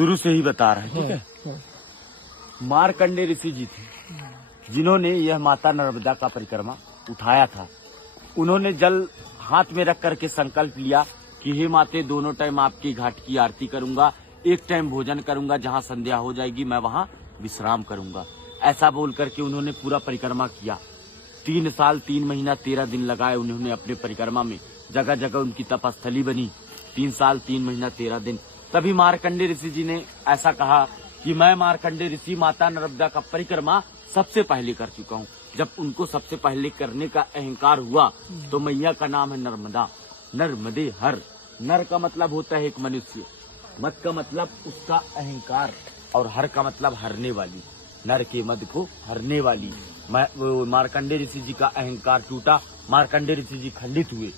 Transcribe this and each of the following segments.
शुरू से ही बता रहे हैं, ठीक है। मार्कंडेय ऋषि जी थे जिन्होंने यह माता नर्मदा का परिक्रमा उठाया था। उन्होंने जल हाथ में रख करके संकल्प लिया कि हे माते, दोनों टाइम आपकी घाट की आरती करूंगा, एक टाइम भोजन करूंगा, जहां संध्या हो जाएगी मैं वहां विश्राम करूंगा। ऐसा बोल करके उन्होंने पूरा परिक्रमा किया। 3 साल 3 महीना 13 दिन लगाए उन्होंने अपने परिक्रमा में, जगह जगह उनकी तपस्थली बनी। 3 साल 3 महीना 13 दिन। तभी मार्कंडेय ऋषि जी ने ऐसा कहा कि मैं मार्कंडेय ऋषि माता नर्मदा का परिक्रमा सबसे पहले कर चुका हूँ। जब उनको सबसे पहले करने का अहंकार हुआ तो मैया का नाम है नर्मदा, नर्मदे हर। नर का मतलब होता है एक मनुष्य, मत का मतलब उसका अहंकार, और हर का मतलब हरने वाली, नर के मद को हरने वाली। मार्कंडेय ऋषि जी का अहंकार टूटा, मार्कंडेय ऋषि जी खंडित हुए।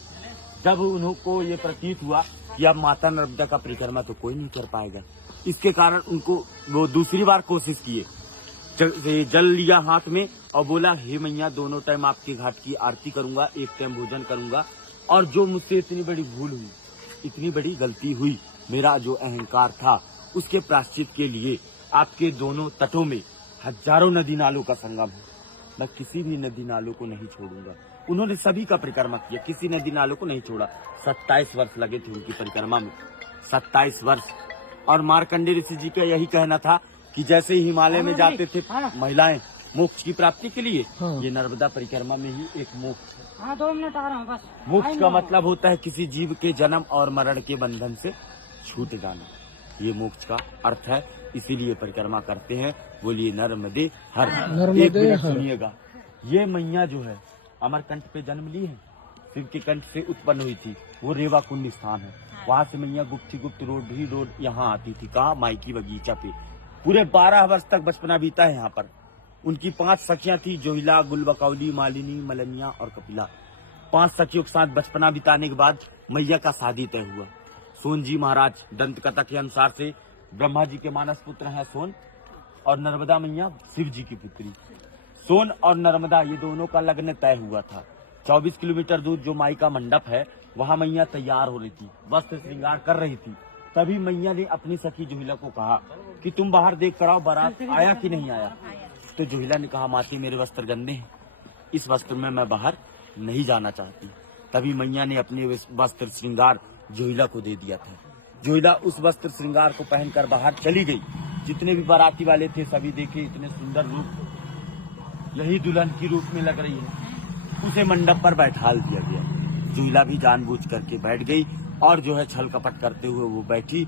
जब उनको ये प्रतीत हुआ कि अब माता नर्मदा का परिक्रमा तो कोई नहीं कर पाएगा, इसके कारण उनको वो दूसरी बार कोशिश किए। जल लिया हाथ में और बोला, हे मैया, दोनों टाइम आपके घाट की आरती करूंगा, एक टाइम भोजन करूंगा, और जो मुझसे इतनी बड़ी भूल हुई, इतनी बड़ी गलती हुई, मेरा जो अहंकार था, उसके प्रायश्चित के लिए आपके दोनों तटों में हजारों नदी नालों का संगम है, मैं किसी भी नदी नालों को नहीं छोड़ूंगा। उन्होंने सभी का परिक्रमा किया, किसी नदी नालों को नहीं छोड़ा। 27 वर्ष लगे थे उनकी परिक्रमा में, 27 वर्ष। और मार्कंडेय ऋषि जी का यही कहना था कि जैसे ही हिमालय में जाते थे महिलाएं मोक्ष की प्राप्ति के लिए, ये नर्मदा परिक्रमा में ही एक मोक्ष है। 2 मिनट आ रहा हूँ बस। मोक्ष का मतलब होता है किसी जीव के जन्म और मरण के बंधन से छूट जाना, ये मोक्ष का अर्थ है। इसीलिए परिक्रमा करते हैं। बोलिए नर्मदे हर। एक मिनट सुनिएगा, ये मैया जो है अमरकंठ पे जन्म ली है, शिव के कंठ से उत्पन्न हुई थी। वो रेवा कुंड स्थान है, वहाँ से मैया गुप्त रोड यहाँ आती थी। कहाँ? माइकी बगीचा पे। पूरे 12 वर्ष तक बचपना बीता है यहाँ पर। उनकी 5 सखियां थी, जोहिला, गुलबकौली, मालिनी, मलनिया और कपिला। 5 सखियों के साथ बचपना बिताने के बाद मैया का शादी तय हुआ। सोन जी महाराज, दंत कथा के अनुसार से ब्रह्मा जी के मानस पुत्र हैं सोन, और नर्मदा मैया शिव जी की पुत्री। सोन और नर्मदा ये दोनों का लग्न तय हुआ था। 24 किलोमीटर दूर जो माई का मंडप है, वहाँ मैया तैयार हो रही थी, वस्त्र श्रृंगार कर रही थी। तभी मैया ने अपनी सखी जोहिला को कहा कि तुम बाहर देख कर आओ, बारात आया कि नहीं आया। तो जोहिला ने कहा, माती मेरे वस्त्र गंदे हैं, इस वस्त्र में मैं बाहर नहीं जाना चाहती। तभी मैया ने अपने वस्त्र श्रृंगार जोहिला को दे दिया था। जोहिला उस वस्त्र श्रृंगार को पहनकर बाहर चली गई। जितने भी बाराती वाले थे सभी देखे, इतने सुंदर रूप, यही दुल्हन की रूप में लग रही है। उसे मंडप पर बैठाल दिया गया। जोहिला भी जानबूझ करके बैठ गई और जो है छल कपट करते हुए वो बैठी।